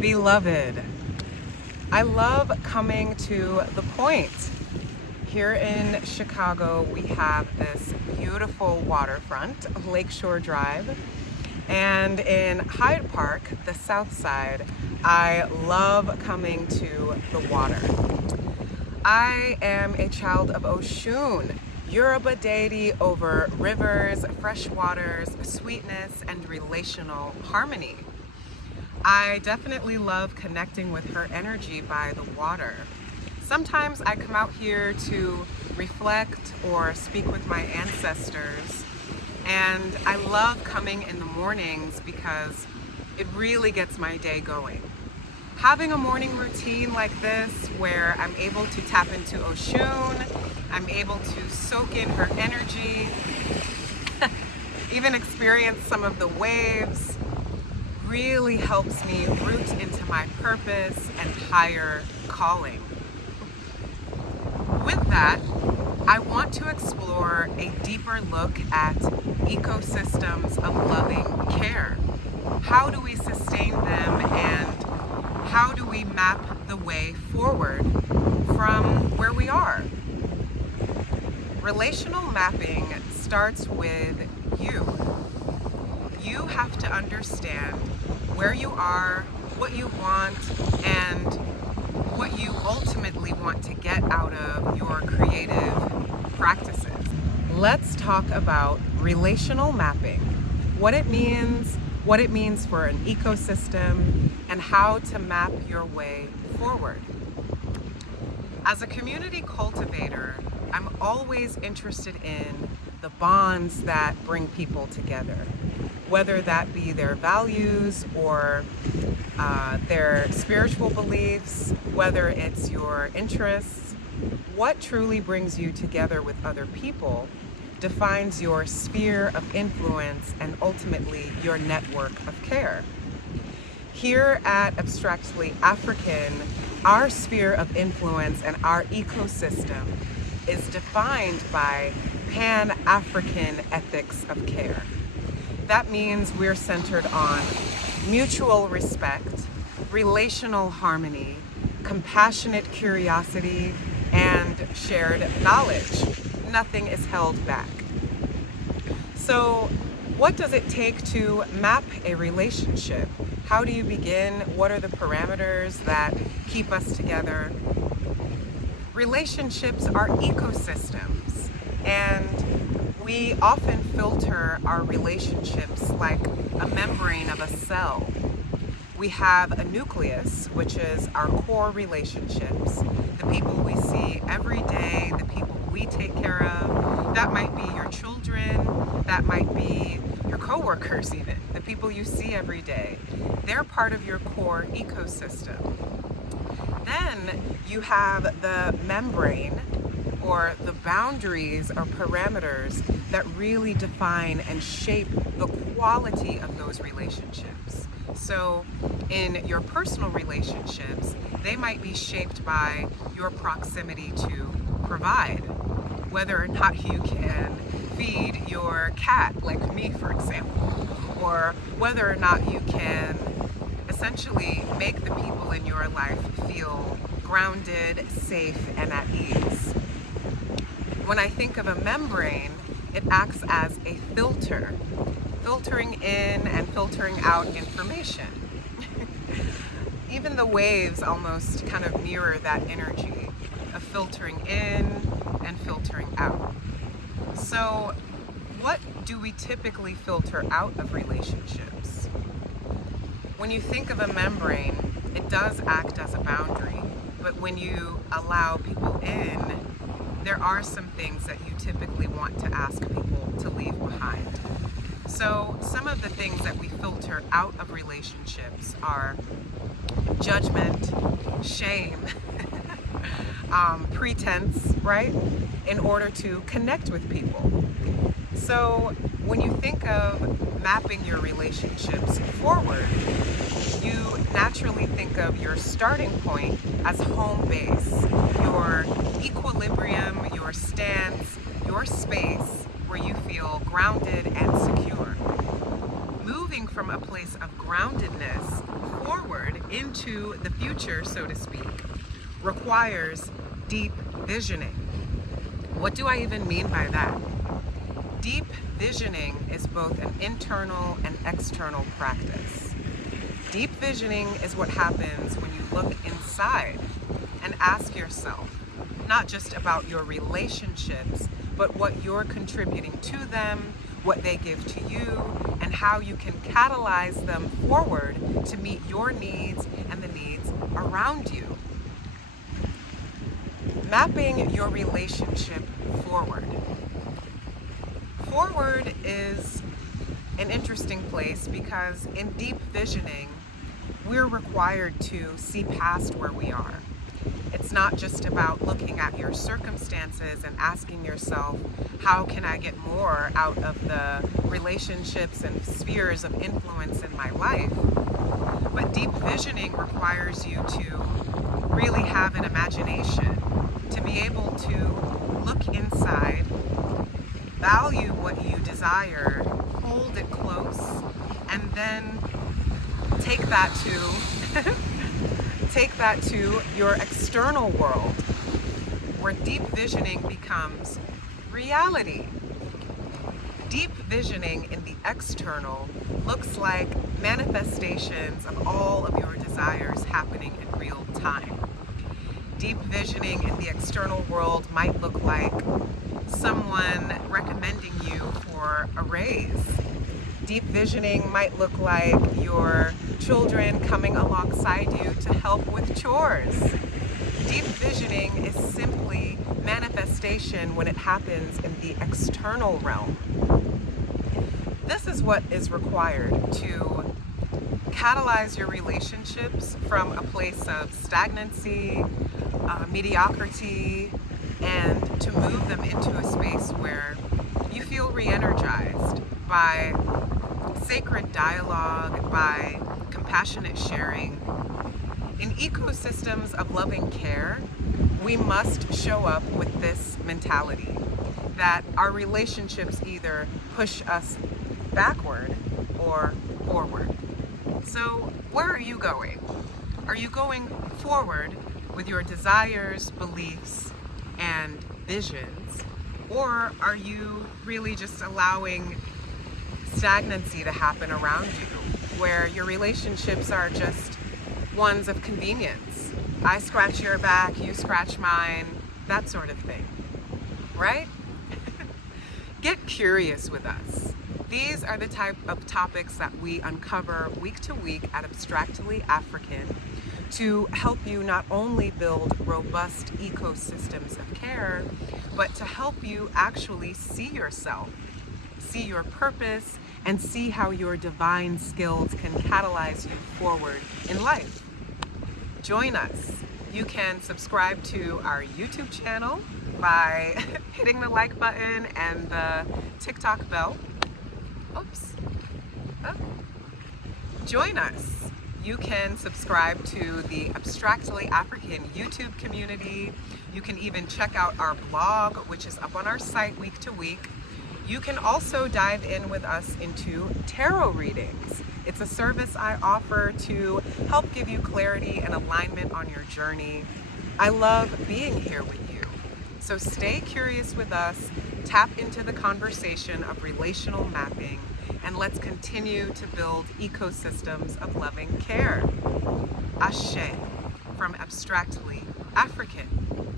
Beloved, I love coming to the point. Here in Chicago, we have this beautiful waterfront, Lakeshore Drive. And in Hyde Park, the south side, I love coming to the water. I am a child of Oshun, Yoruba deity over rivers, fresh waters, sweetness, and relational harmony. I definitely love connecting with her energy by the water. Sometimes I come out here to reflect or speak with my ancestors, and I love coming in the mornings because it really gets my day going. Having a morning routine like this where I'm able to tap into Oshun, I'm able to soak in her energy, even experience some of the waves, really helps me root into my purpose and higher calling. With that, I want to explore a deeper look at ecosystems of loving care. How do we sustain them, and how do we map the way forward from where we are? Relational mapping starts with you. You have to understand where you are, what you want, and what you ultimately want to get out of your creative practices. Let's talk about relational mapping, what it means for an ecosystem, and how to map your way forward. As a community cultivator, I'm always interested in the bonds that bring people together, whether that be their values or their spiritual beliefs, whether it's your interests. What truly brings you together with other people defines your sphere of influence and ultimately your network of care. Here at Abstractly African, our sphere of influence and our ecosystem is defined by Pan-African ethics of care. That means we're centered on mutual respect, relational harmony, compassionate curiosity, and shared knowledge. Nothing is held back. So, what does it take to map a relationship? How do you begin? What are the parameters that keep us together? Relationships are ecosystems, and we often filter our relationships like a membrane of a cell. We have a nucleus, which is our core relationships, the people we see every day, the people we take care of. That might be your children, that might be your coworkers even, the people you see every day. They're part of your core ecosystem. Then you have the membrane, or the boundaries or parameters that really define and shape the quality of those relationships. So in your personal relationships, they might be shaped by your proximity to provide, whether or not you can feed your cat, like me for example, or whether or not you can essentially make the people in your life feel grounded, safe, and at ease. When I think of a membrane, it acts as a filter, filtering in and filtering out information. Even the waves almost kind of mirror that energy of filtering in and filtering out. So, what do we typically filter out of relationships? When you think of a membrane, it does act as a boundary, but when you allow people in, there are some things that you typically want to ask people to leave behind. So some of the things that we filter out of relationships are judgment, shame, pretense, right? In order to connect with people. So when you think of mapping your relationships forward, you naturally think of your starting point as home base, your equilibrium, your stance, your space where you feel grounded and secure. Moving from a place of groundedness forward into the future, so to speak, requires deep visioning. What do I even mean by that? Deep visioning is both an internal and external practice. Deep visioning is what happens when you look inside and ask yourself, not just about your relationships, but what you're contributing to them, what they give to you, and how you can catalyze them forward to meet your needs and the needs around you. Mapping your relationship forward. Forward is an interesting place because in deep visioning, we're required to see past where we are. It's not just about looking at your circumstances and asking yourself, how can I get more out of the relationships and spheres of influence in my life? But deep visioning requires you to really have an imagination, to be able to look inside, value what you desire, hold it close, and then take that to your external world, where deep visioning becomes reality. Deep visioning in the external looks like manifestations of all of your desires happening in real time. Deep visioning in the external world might look like someone recommending you for a raise. Deep visioning might look like your children coming alongside you to help with chores. Deep visioning is simply manifestation when it happens in the external realm. This is what is required to catalyze your relationships from a place of stagnancy, mediocrity, and to move them into a space where you feel re-energized by sacred dialogue, by compassionate sharing. In ecosystems of loving care, we must show up with this mentality that our relationships either push us backward or forward. So where are you going? Are you going forward with your desires, beliefs, and visions? Or are you really just allowing stagnancy to happen around you, where your relationships are just ones of convenience? I scratch your back, you scratch mine, that sort of thing, right? Get curious with us. These are the type of topics that we uncover week to week at Abstractly African to help you not only build robust ecosystems of care, but to help you actually see yourself, see your purpose, and see how your divine skills can catalyze you forward in life. Join us. You can subscribe to our YouTube channel by hitting the like button and the TikTok bell. Oops. Oh. Join us. You can subscribe to the Abstractly African YouTube community. You can even check out our blog, which is up on our site week to week. You can also dive in with us into tarot readings. It's a service I offer to help give you clarity and alignment on your journey. I love being here with you. So stay curious with us, tap into the conversation of relational mapping, and let's continue to build ecosystems of loving care. Ashe from Abstractly African.